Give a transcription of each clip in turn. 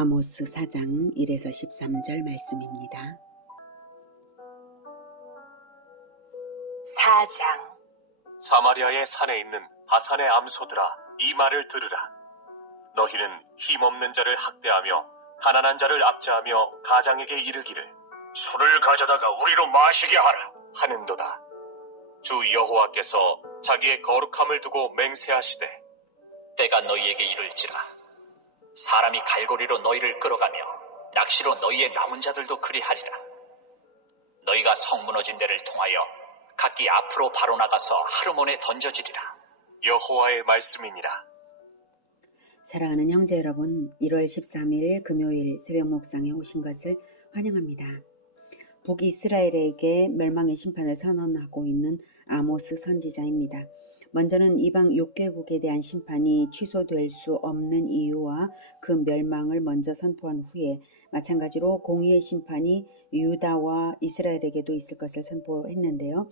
아모스 4장 1에서 13절 말씀입니다. 4장. 사마리아의 산에 있는 바산의 암소들아, 이 말을 들으라. 너희는 힘없는 자를 학대하며 가난한 자를 압제하며 가장에게 이르기를 술을 가져다가 우리로 마시게 하라 하는도다. 주 여호와께서 자기의 거룩함을 두고 맹세하시되 때가 너희에게 이를지라. 사람이 갈고리로 너희를 끌어가며 낚시로 너희의 남은 자들도 그리하리라. 너희가 성 무너진 데를 통하여 각기 앞으로 바로 나가서 하르몬에 던져지리라. 여호와의 말씀이니라. 사랑하는 형제 여러분, 1월 13일 금요일 새벽 목상에 오신 것을 환영합니다. 북이스라엘에게 멸망의 심판을 선언하고 있는 아모스 선지자입니다. 먼저는 이방 6개국에 대한 심판이 취소될 수 없는 이유와 그 멸망을 먼저 선포한 후에 마찬가지로 공의의 심판이 유다와 이스라엘에게도 있을 것을 선포했는데요.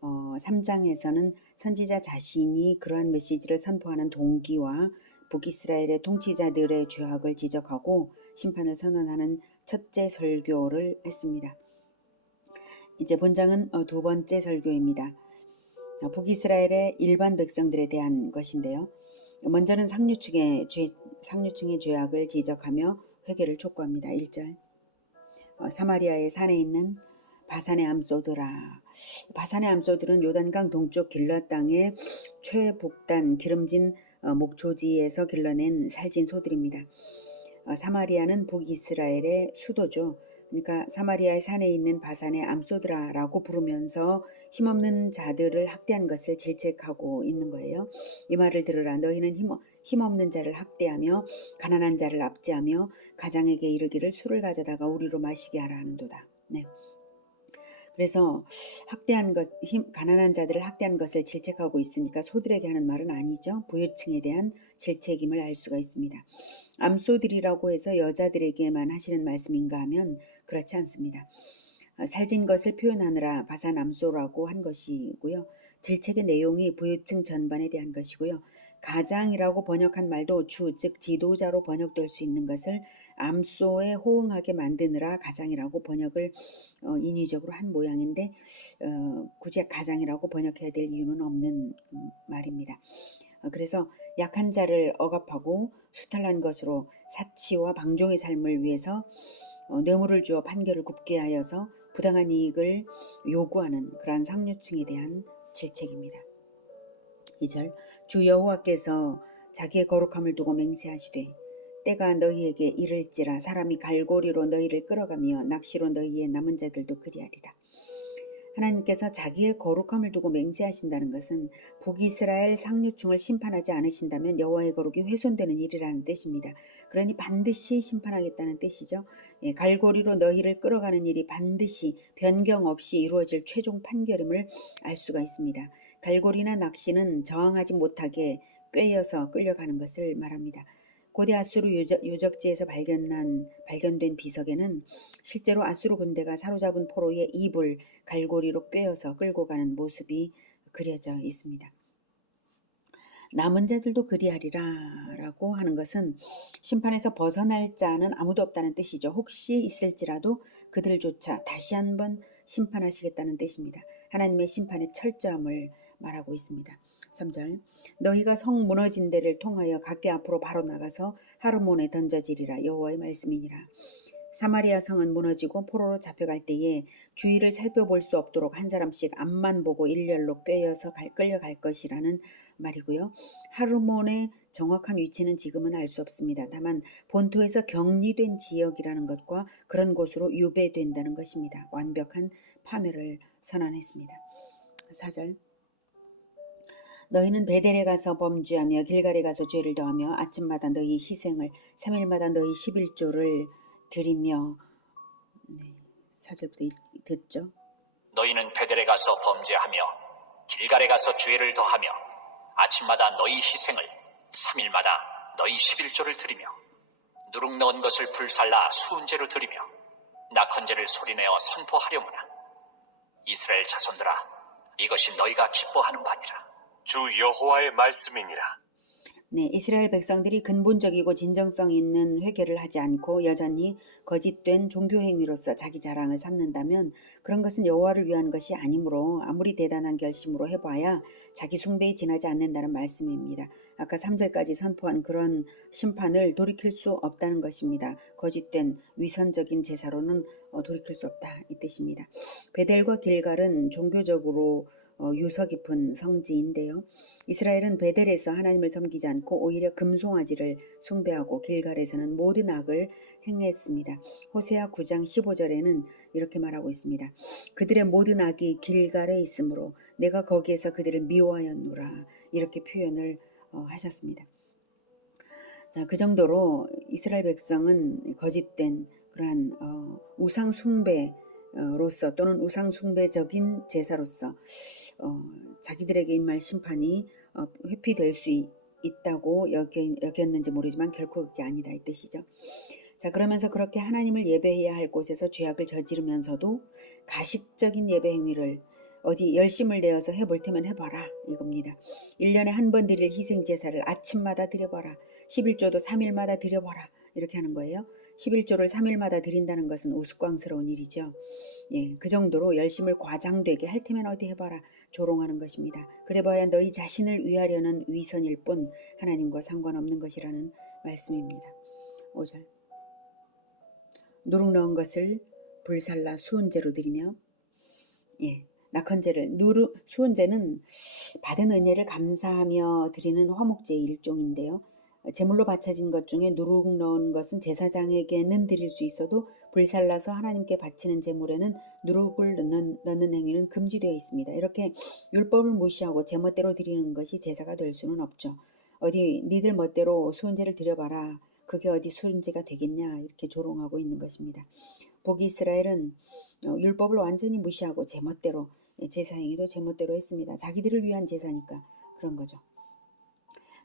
3장에서는 선지자 자신이 그러한 메시지를 선포하는 동기와 북이스라엘의 통치자들의 죄악을 지적하고 심판을 선언하는 첫째 설교를 했습니다. 이제 본장은 두 번째 설교입니다. 북이스라엘의 일반 백성들에 대한 것인데요. 먼저는 상류층의 죄악을 지적하며 회개를 촉구합니다. 1절. 사마리아의 산에 있는 바산의 암소들아. 바산의 암소들은 요단강 동쪽 길라 땅의 최북단 기름진 목초지에서 길러낸 살찐 소들입니다. 사마리아는 북이스라엘의 수도죠. 그러니까 사마리아의 산에 있는 바산의 암소들아라고 부르면서 힘없는 자들을 학대한 것을 질책하고 있는 거예요. 이 말을 들으라. 너희는 힘없는 자를 학대하며 가난한 자를 압제하며 가장에게 이르기를 술을 가져다가 우리로 마시게 하라 하는도다. 네. 그래서 가난한 자들을 학대한 것을 질책하고 있으니까 소들에게 하는 말은 아니죠. 부유층에 대한 질책임을 알 수가 있습니다. 암소들이라고 해서 여자들에게만 하시는 말씀인가 하면 그렇지 않습니다. 살진 것을 표현하느라 바산 암소라고 한 것이고요. 질책의 내용이 부유층 전반에 대한 것이고요. 가장이라고 번역한 말도 주, 즉 지도자로 번역될 수 있는 것을 암소에 호응하게 만드느라 가장이라고 번역을 인위적으로 한 모양인데 굳이 가장이라고 번역해야 될 이유는 없는 말입니다. 그래서 약한 자를 억압하고 수탈한 것으로 사치와 방종의 삶을 위해서 뇌물을 주어 판결을 굽게 하여서 부당한 이익을 요구하는 그러한 상류층에 대한 질책입니다. 2절. 주 여호와께서 자기의 거룩함을 두고 맹세하시되 때가 너희에게 이를지라. 사람이 갈고리로 너희를 끌어가며 낚시로 너희의 남은 자들도 그리하리라. 하나님께서 자기의 거룩함을 두고 맹세하신다는 것은 북이스라엘 상류층을 심판하지 않으신다면 여호와의 거룩이 훼손되는 일이라는 뜻입니다. 그러니 반드시 심판하겠다는 뜻이죠. 갈고리로 너희를 끌어가는 일이 반드시 변경 없이 이루어질 최종 판결임을 알 수가 있습니다. 갈고리나 낚시는 저항하지 못하게 꿰어서 끌려가는 것을 말합니다. 고대 아수르 유적지에서 발견된 비석에는 실제로 아수르 군대가 사로잡은 포로의 입을 갈고리로 꿰어서 끌고 가는 모습이 그려져 있습니다. 남은 자들도 그리하리라 라고 하는 것은 심판에서 벗어날 자는 아무도 없다는 뜻이죠. 혹시 있을지라도 그들조차 다시 한번 심판하시겠다는 뜻입니다. 하나님의 심판의 철저함을 말하고 있습니다. 3절. 너희가 성 무너진 데를 통하여 각기 앞으로 바로 나가서 하르몬에 던져지리라. 여호와의 말씀이니라. 사마리아 성은 무너지고 포로로 잡혀갈 때에 주위를 살펴볼 수 없도록 한 사람씩 앞만 보고 일렬로 꿰어서 끌려갈 것이라는 말이고요. 하르몬의 정확한 위치는 지금은 알 수 없습니다. 다만 본토에서 격리된 지역이라는 것과 그런 곳으로 유배된다는 것입니다. 완벽한 파멸을 선언했습니다. 4절. 너희는 베델에 가서 범죄하며 길갈에 가서 죄를 더하며 아침마다 너희 희생을 3일마다 너희 11조를 드리며 4절부터 듣죠. 너희는 베델에 가서 범죄하며 길갈에 가서 죄를 더하며 아침마다 너희 희생을 3일마다 너희 11조를 드리며 누룩 넣은 것을 불살라 수은제로 드리며 낙헌제를 소리내어 선포하려무나. 이스라엘 자손들아, 이것이 너희가 기뻐하는 바니라. 주 여호와의 말씀이니라. 네, 이스라엘 백성들이 근본적이고 진정성 있는 회개를 하지 않고 여전히 거짓된 종교 행위로서 자기 자랑을 삼는다면 그런 것은 여호와를 위한 것이 아니므로 아무리 대단한 결심으로 해봐야 자기 숭배에 지나지 않는다는 말씀입니다. 아까 3절까지 선포한 그런 심판을 돌이킬 수 없다는 것입니다. 거짓된 위선적인 제사로는 돌이킬 수 없다 이 뜻입니다. 베델과 길갈은 종교적으로 유서 깊은 성지인데요. 이스라엘은 베델에서 하나님을 섬기지 않고 오히려 금송아지를 숭배하고 길갈에서는 모든 악을 행했습니다. 호세아 9장 15절에는 이렇게 말하고 있습니다. 그들의 모든 악이 길갈에 있으므로 내가 거기에서 그들을 미워하였노라 이렇게 표현을 하셨습니다. 자, 그 정도로 이스라엘 백성은 거짓된 그러한 우상 숭배로서 또는 우상 숭배적인 제사로서 자기들에게 임할 심판이 회피될 수 있다고 여겼는지 모르지만 결코 그게 아니다 이 뜻이죠. 자, 그러면서 그렇게 하나님을 예배해야 할 곳에서 죄악을 저지르면서도 가식적인 예배 행위를 어디 열심을 내어서 해볼 테면 해봐라 이겁니다. 1년에 한 번 드릴 희생제사를 아침마다 드려봐라. 11조도 3일마다 드려봐라 이렇게 하는 거예요. 11조를 3일마다 드린다는 것은 우스꽝스러운 일이죠. 예, 그 정도로 열심을 과장되게 할 테면 어디 해봐라 조롱하는 것입니다. 그래봐야 너희 자신을 위하려는 위선일 뿐 하나님과 상관없는 것이라는 말씀입니다. 5절 누룩 넣은 것을 불살라 수은제로 드리며 낙헌제를 수은제는 받은 은혜를 감사하며 드리는 화목제의 일종인데요. 제물로 바쳐진 것 중에 누룩 넣은 것은 제사장에게는 드릴 수 있어도 불살라서 하나님께 바치는 제물에는 누룩을 넣는 행위는 금지되어 있습니다. 이렇게 율법을 무시하고 제멋대로 드리는 것이 제사가 될 수는 없죠. 어디 니들 멋대로 수은제를 드려봐라. 그게 어디 수은제가 되겠냐 이렇게 조롱하고 있는 것입니다. 북이스라엘은 율법을 완전히 무시하고 제멋대로 제사 행위도 제멋대로 했습니다. 자기들을 위한 제사니까 그런 거죠.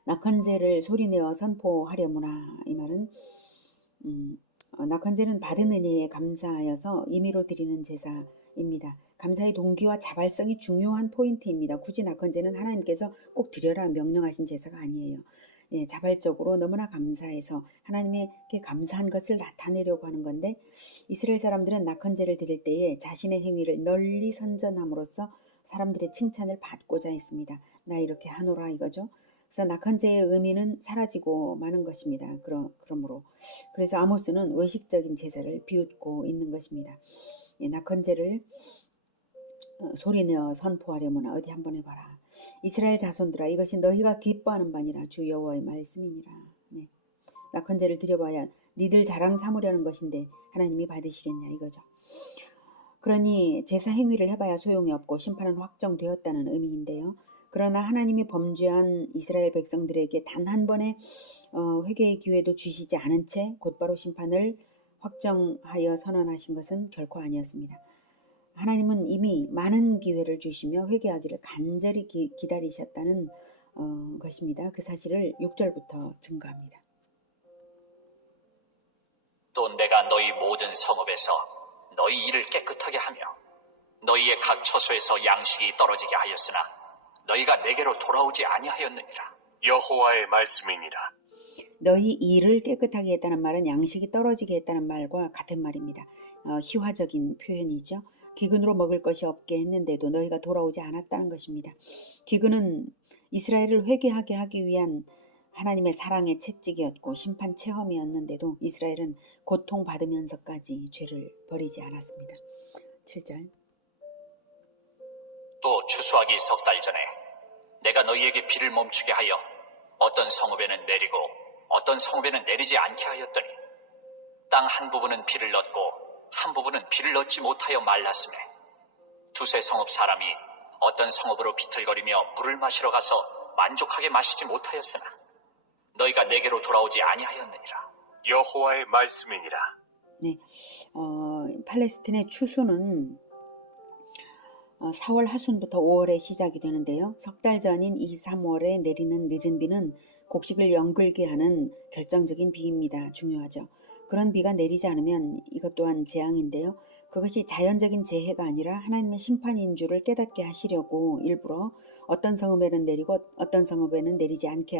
낙헌제를 소리내어 선포하려무나 이 말은 낙헌제는 받은 은혜에 감사하여서 임의로 드리는 제사입니다. 감사의 동기와 자발성이 중요한 포인트입니다. 굳이 낙헌제는 하나님께서 꼭 드려라 명령하신 제사가 아니에요. 예, 자발적으로 너무나 감사해서 하나님께 감사한 것을 나타내려고 하는 건데 이스라엘 사람들은 낙헌제를 드릴 때에 자신의 행위를 널리 선전함으로써 사람들의 칭찬을 받고자 했습니다. 나 이렇게 하노라 이거죠. 그래서 낙헌제의 의미는 사라지고 마는 것입니다. 그러므로 그래서 아모스는 외식적인 제사를 비웃고 있는 것입니다. 예, 낙헌제를 소리내어 선포하려면 어디 한번 해봐라. 이스라엘 자손들아 이것이 너희가 기뻐하는 바니라 주 여호와의 말씀이니라. 네. 낙헌제를 드려봐야 니들 자랑 삼으려는 것인데 하나님이 받으시겠냐 이거죠. 그러니 제사 행위를 해봐야 소용이 없고 심판은 확정되었다는 의미인데요. 그러나 하나님이 범죄한 이스라엘 백성들에게 단 한 번의 회개의 기회도 주시지 않은 채 곧바로 심판을 확정하여 선언하신 것은 결코 아니었습니다. 하나님은 이미 많은 기회를 주시며 회개하기를 간절히 기다리셨다는 것입니다. 그 사실을 6절부터 증거합니다. 또 내가 너희 모든 성읍에서 너희 일을 깨끗하게 하며 너희의 각 처소에서 양식이 떨어지게 하였으나 너희가 내게로 돌아오지 아니하였느니라. 여호와의 말씀이니라. 너희 일을 깨끗하게 했다는 말은 양식이 떨어지게 했다는 말과 같은 말입니다. 희화적인 표현이죠. 기근으로 먹을 것이 없게 했는데도 너희가 돌아오지 않았다는 것입니다. 기근은 이스라엘을 회개하게 하기 위한 하나님의 사랑의 채찍이었고 심판 체험이었는데도 이스라엘은 고통받으면서까지 죄를 버리지 않았습니다. 7절 또 추수하기 석 달 전에 내가 너희에게 비를 멈추게 하여 어떤 성읍에는 내리고 어떤 성읍에는 내리지 않게 하였더니 땅 한 부분은 비를 넣고 한 부분은 비를 넣지 못하여 말랐으며 두세 성읍 사람이 어떤 성읍으로 비틀거리며 물을 마시러 가서 만족하게 마시지 못하였으나 너희가 내게로 돌아오지 아니하였느니라. 여호와의 말씀이니라. 네, 팔레스틴의 추수는 4월 하순부터 5월에 시작이 되는데요. 석 달 전인 2, 3월에 내리는 늦은 비는 곡식을 연글게 하는 결정적인 비입니다. 중요하죠. 그런 비가 내리지 않으면 이것 또한 재앙인데요. 그것이 자연적인 재해가 아니라 하나님의 심판인 줄을 깨닫게 하시려고 일부러 어떤 성읍에는 내리고 어떤 성읍에는 내리지 않게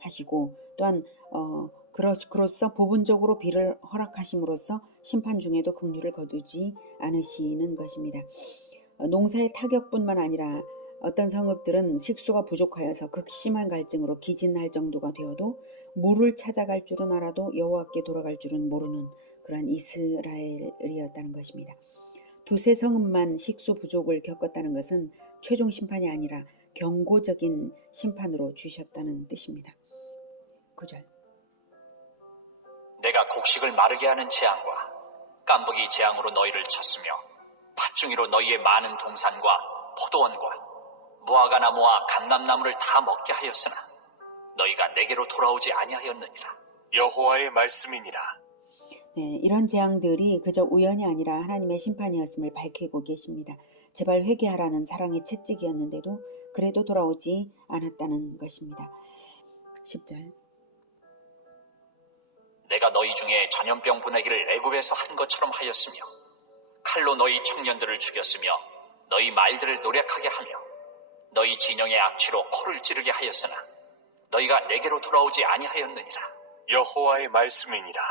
하시고 또한 그로써 부분적으로 비를 허락하심으로써 심판 중에도 긍휼을 거두지 않으시는 것입니다. 농사의 타격뿐만 아니라 어떤 성읍들은 식수가 부족하여서 극심한 갈증으로 기진할 정도가 되어도 물을 찾아갈 줄은 알아도 여호와께 돌아갈 줄은 모르는 그러한 이스라엘이었다는 것입니다. 두세 성읍만 식수 부족을 겪었다는 것은 최종 심판이 아니라 경고적인 심판으로 주셨다는 뜻입니다. 9절. 내가 곡식을 마르게 하는 재앙과 깐부기 재앙으로 너희를 쳤으며 팥중이로 너희의 많은 동산과 포도원과 무화과 나무와 감람나무를 다 먹게 하였으나 너희가 내게로 돌아오지 아니하였느니라. 여호와의 말씀이니라. 네, 이런 재앙들이 그저 우연이 아니라 하나님의 심판이었음을 밝히고 계십니다. 제발 회개하라는 사랑의 채찍이었는데도 그래도 돌아오지 않았다는 것입니다. 10절. 내가 너희 중에 전염병 보내기를 애굽에서 한 것처럼 하였으며 칼로 너희 청년들을 죽였으며 너희 말들을 노력하게 하며 너희 진영의 악취로 코를 찌르게 하였으나 너희가 내게로 돌아오지 아니하였느니라. 여호와의 말씀이니라.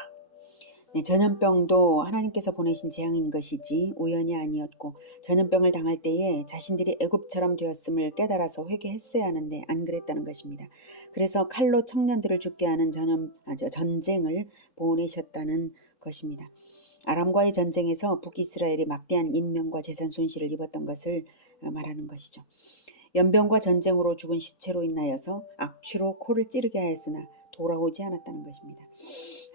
네, 전염병도 하나님께서 보내신 재앙인 것이지 우연이 아니었고 전염병을 당할 때에 자신들이 애굽처럼 되었음을 깨달아서 회개했어야 하는데 안 그랬다는 것입니다. 그래서 칼로 청년들을 죽게 하는 전쟁을 보내셨다는 것입니다. 아람과의 전쟁에서 북이스라엘이 막대한 인명과 재산 손실을 입었던 것을 말하는 것이죠. 연병과 전쟁으로 죽은 시체로 인하여서 악취로 코를 찌르게 하였으나 돌아오지 않았다는 것입니다.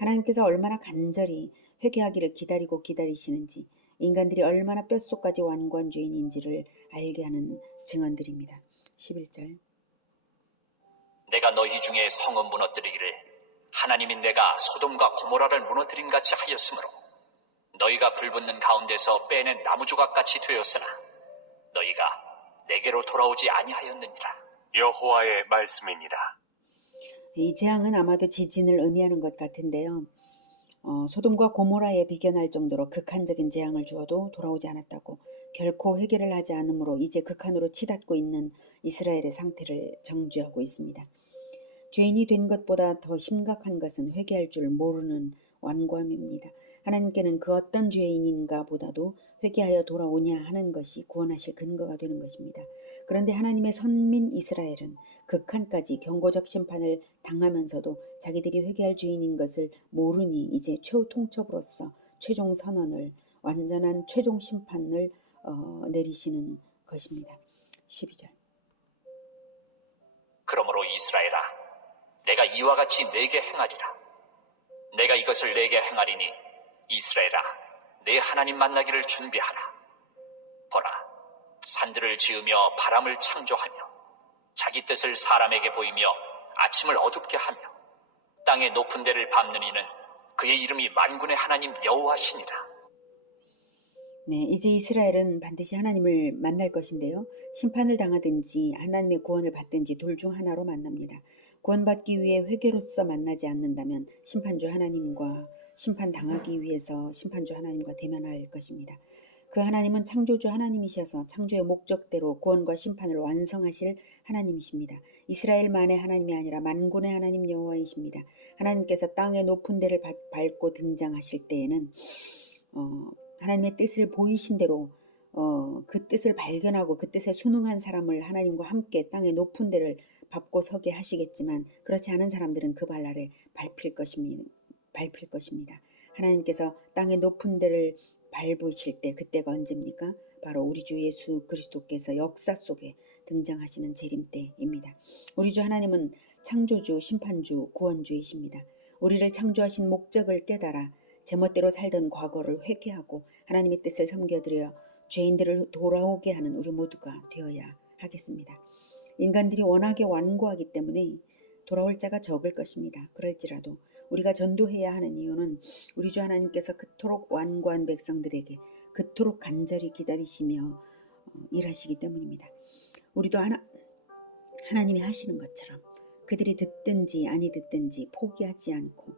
하나님께서 얼마나 간절히 회개하기를 기다리고 기다리시는지 인간들이 얼마나 뼛속까지 완고한 죄인인지를 알게 하는 증언들입니다. 11절. 내가 너희 중에 성읍 무너뜨리기를 하나님인 내가 소돔과 고모라를 무너뜨린 같이 하였으므로 너희가 불붙는 가운데서 빼낸 나무 조각같이 되었으나 너희가 내게로 돌아오지 아니하였느니라. 여호와의 말씀이니라. 이 재앙은 아마도 지진을 의미하는 것 같은데요. 소돔과 고모라에 비견할 정도로 극한적인 재앙을 주어도 돌아오지 않았다고 결코 회개를 하지 않으므로 이제 극한으로 치닫고 있는 이스라엘의 상태를 정죄하고 있습니다. 죄인이 된 것보다 더 심각한 것은 회개할 줄 모르는 완고함입니다. 하나님께는 그 어떤 죄인인가 보다도 회개하여 돌아오냐 하는 것이 구원하실 근거가 되는 것입니다. 그런데 하나님의 선민 이스라엘은 극한까지 경고적 심판을 당하면서도 자기들이 회개할 죄인인 것을 모르니 이제 최후 통첩으로서 최종 선언을 완전한 최종 심판을 내리시는 것입니다. 12절. 그러므로 이스라엘아, 내가 이와 같이 내게 행하리라. 내가 이것을 내게 행하리니 이스라엘아, 내 하나님 만나기를 준비하라. 보라, 산들을 지으며 바람을 창조하며 자기 뜻을 사람에게 보이며 아침을 어둡게 하며 땅의 높은 데를 밟는 이는 그의 이름이 만군의 하나님 여호와시니라. 네, 이제 이스라엘은 반드시 하나님을 만날 것인데요. 심판을 당하든지 하나님의 구원을 받든지 둘 중 하나로 만납니다. 구원받기 위해 회개로서 만나지 않는다면 심판주 하나님과 심판당하기 위해서 심판주 하나님과 대면할 것입니다. 그 하나님은 창조주 하나님이셔서 창조의 목적대로 구원과 심판을 완성하실 하나님이십니다. 이스라엘만의 하나님이 아니라 만군의 하나님 여호와이십니다. 하나님께서 땅의 높은 데를 밟고 등장하실 때에는 하나님의 뜻을 보이신 대로 그 뜻을 발견하고 그 뜻에 순응한 사람을 하나님과 함께 땅의 높은 데를 밟고 서게 하시겠지만 그렇지 않은 사람들은 그 발 아래 밟힐 것입니다. 하나님께서 땅의 높은 데를 밟으실 때 그때가 언제입니까? 바로 우리 주 예수 그리스도께서 역사 속에 등장하시는 재림 때입니다. 우리 주 하나님은 창조주, 심판주, 구원주이십니다. 우리를 창조하신 목적을 깨달아 제멋대로 살던 과거를 회개하고 하나님의 뜻을 섬겨드려 죄인들을 돌아오게 하는 우리 모두가 되어야 하겠습니다. 인간들이 워낙에 완고하기 때문에 돌아올 자가 적을 것입니다. 그럴지라도 우리가 전도해야 하는 이유는 우리 주 하나님께서 그토록 완고한 백성들에게 그토록 간절히 기다리시며 일하시기 때문입니다. 우리도 하나님이 하시는 것처럼 그들이 듣든지 아니 듣든지 포기하지 않고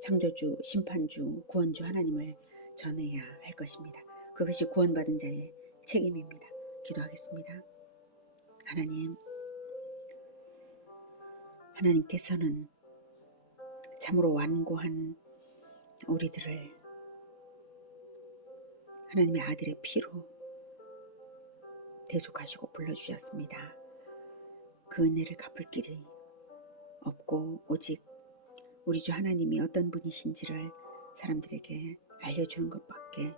창조주, 심판주, 구원주 하나님을 전해야 할 것입니다. 그것이 구원받은 자의 책임입니다. 하나님께서는 참으로 완고한 우리들을 하나님의 아들의 피로 대속하시고 불러주셨습니다. 그 은혜를 갚을 길이 없고 오직 우리 주 하나님이 어떤 분이신지를 사람들에게 알려주는 것밖에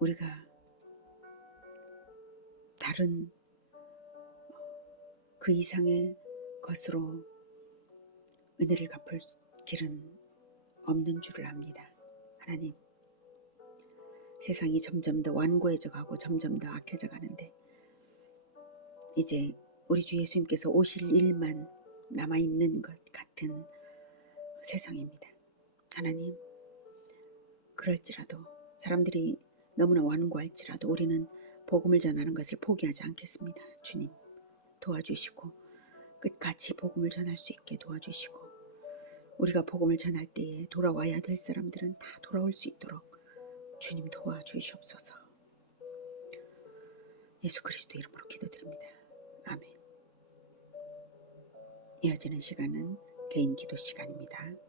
우리가 다른 그 이상의 것으로 은혜를 갚을 길은 없는 줄을 압니다. 하나님, 세상이 점점 더 완고해져 가고 점점 더 악해져 가는데 이제 우리 주 예수님께서 오실 일만 남아있는 것 같은 세상입니다. 하나님, 그럴지라도 사람들이 너무나 완고할지라도 우리는 복음을 전하는 것을 포기하지 않겠습니다. 주님, 도와주시고 끝까지 복음을 전할 수 있게 도와주시고 우리가 복음을 전할 때에 돌아와야 될 사람들은 다 돌아올 수 있도록 주님 도와주시옵소서. 예수 그리스도 이름으로 기도드립니다. 아멘. 이어지는 시간은 개인 기도 시간입니다.